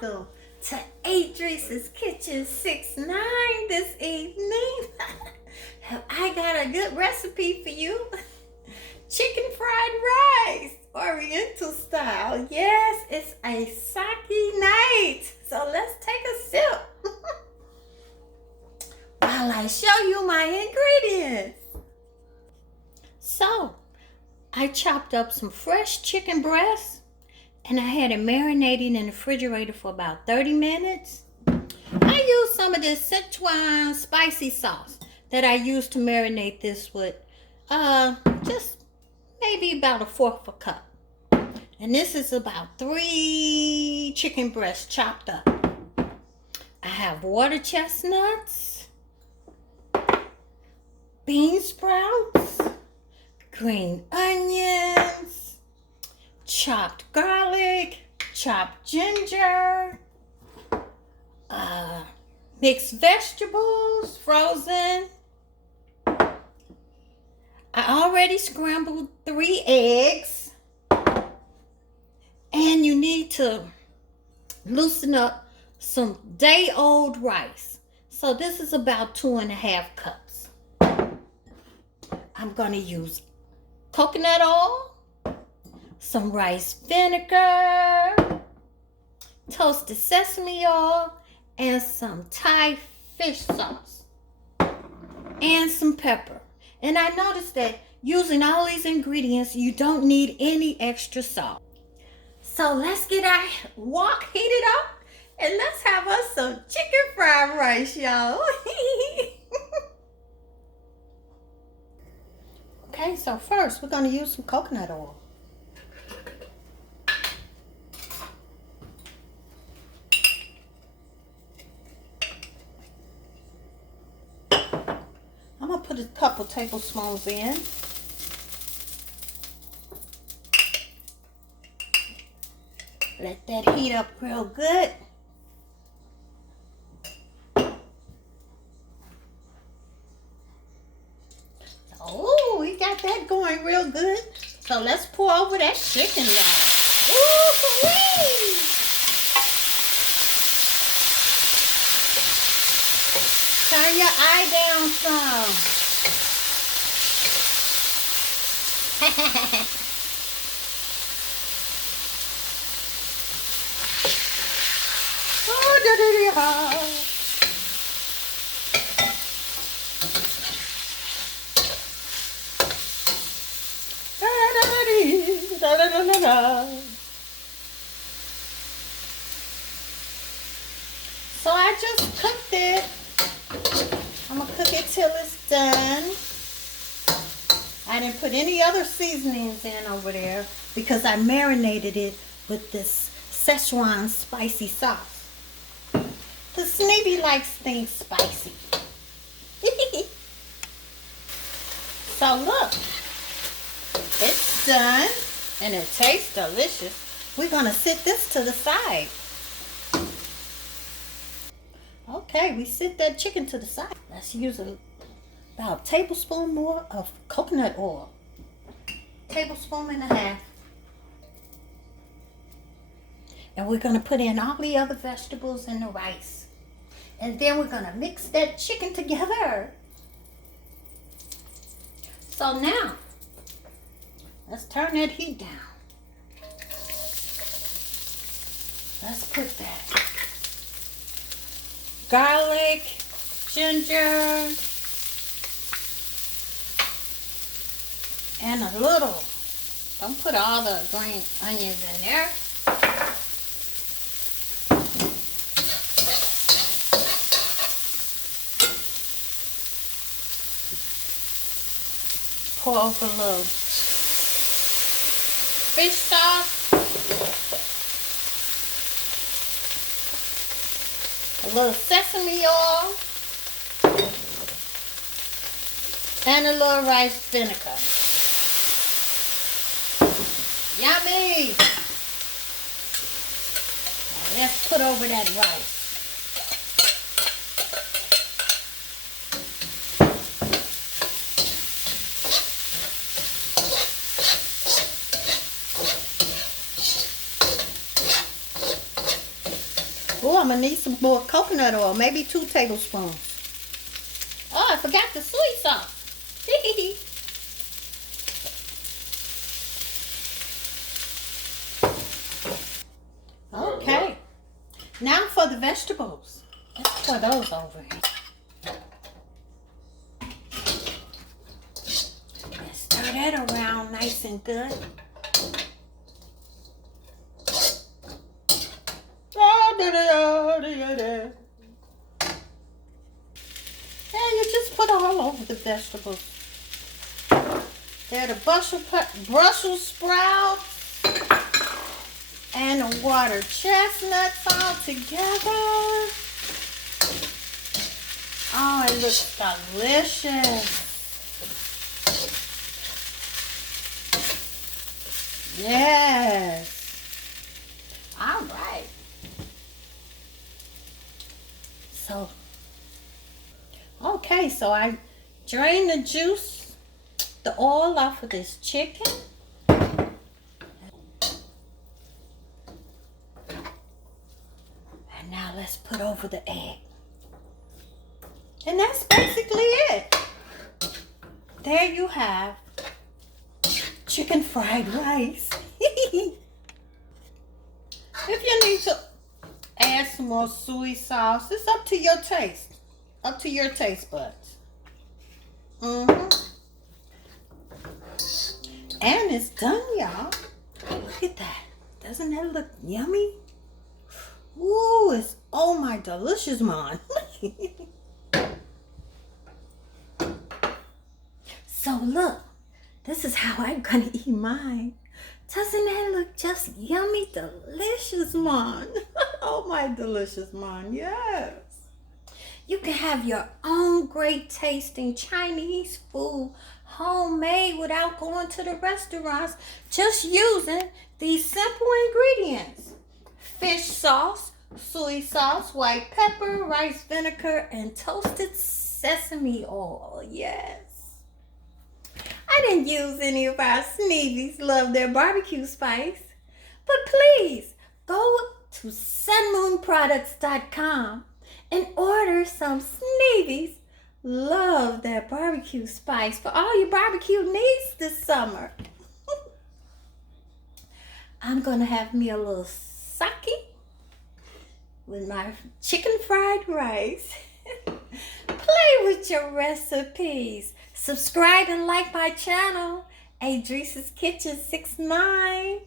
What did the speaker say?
welcome to Adrice's Kitchen 6-9 this evening. Have I got a good recipe for you? Chicken fried rice, Oriental style. Yes, it's a sake night. So let's take a sip while I show you my ingredients. So, I chopped up some fresh chicken breasts and I had it marinating in the refrigerator for about 30 minutes. I used some of this Szechuan Spicy Sauce that I used to marinate this with. Just maybe about 1/4 cup. And this is about 3 chicken breasts chopped up. I have water chestnuts, bean sprouts, green onions, chopped garlic, chopped ginger, mixed vegetables, frozen. I already scrambled 3 eggs. And you need to loosen up some day-old rice. So this is about 2.5 cups. I'm going to use coconut oil, some rice vinegar, toasted sesame oil, and some Thai fish sauce, and some pepper. And I noticed that using all these ingredients, you don't need any extra salt. So let's get our wok heated up and let's have us some chicken fried rice, y'all. Okay, so first we're going to use some coconut oil. I'm going to put a couple tablespoons in. Let that heat up real good. Oh, we got that going real good. So let's pour over that chicken now. Woo-hoo-wee! Turn your eye down some. So I just cooked it. I'm gonna cook it till it's done. I didn't put any other seasonings in over there because I marinated it with this Szechuan Spicy Sauce. Because Sneevy likes things spicy. So look, it's done and it tastes delicious. We're going to sit this to the side. Okay, we sit that chicken to the side. Let's use about a tablespoon more of coconut oil. 1.5 tablespoons. And we're going to put in all the other vegetables and the rice. And then we're going to mix that chicken together. So now, let's turn that heat down. Let's put that garlic, ginger, and a little. Don't put all the green onions in there. Pour over a little fish sauce, a little sesame oil, and a little rice vinegar. Yummy! Now let's put over that rice. Oh, I'm gonna need some more coconut oil, maybe 2 tablespoons. Oh, I forgot the soy sauce. Okay. Now for the vegetables. Let's pour those over here. And stir that around nice and good. And you just put all over the vegetables. They're the Brussels sprouts and the water chestnuts all together. Oh, it looks delicious. Yes. All right. So, okay, so I drained the juice, the oil off of this chicken. And now let's put over the egg. And that's basically it. There you have chicken fried rice. If you need to add some more soy sauce, it's up to your taste. Up to your taste buds. And it's done, y'all. Look at that. Doesn't that look yummy? Ooh, it's, oh my delicious, man. So look, this is how I'm gonna eat mine. Doesn't that look just yummy, delicious, man? Oh my delicious, man, yes. You can have your own great tasting Chinese food homemade without going to the restaurants, just using these simple ingredients. Fish sauce, soy sauce, white pepper, rice vinegar, and toasted sesame oil, yes. I didn't use any of our Sneevies love their barbecue spice, but please go to sunmoonproducts.com and order some Sneevies love their barbecue spice for all your barbecue needs this summer. I'm gonna have me a little sake with my chicken fried rice. Play with your recipes. Subscribe and like my channel, Adrice's Kitchen 69.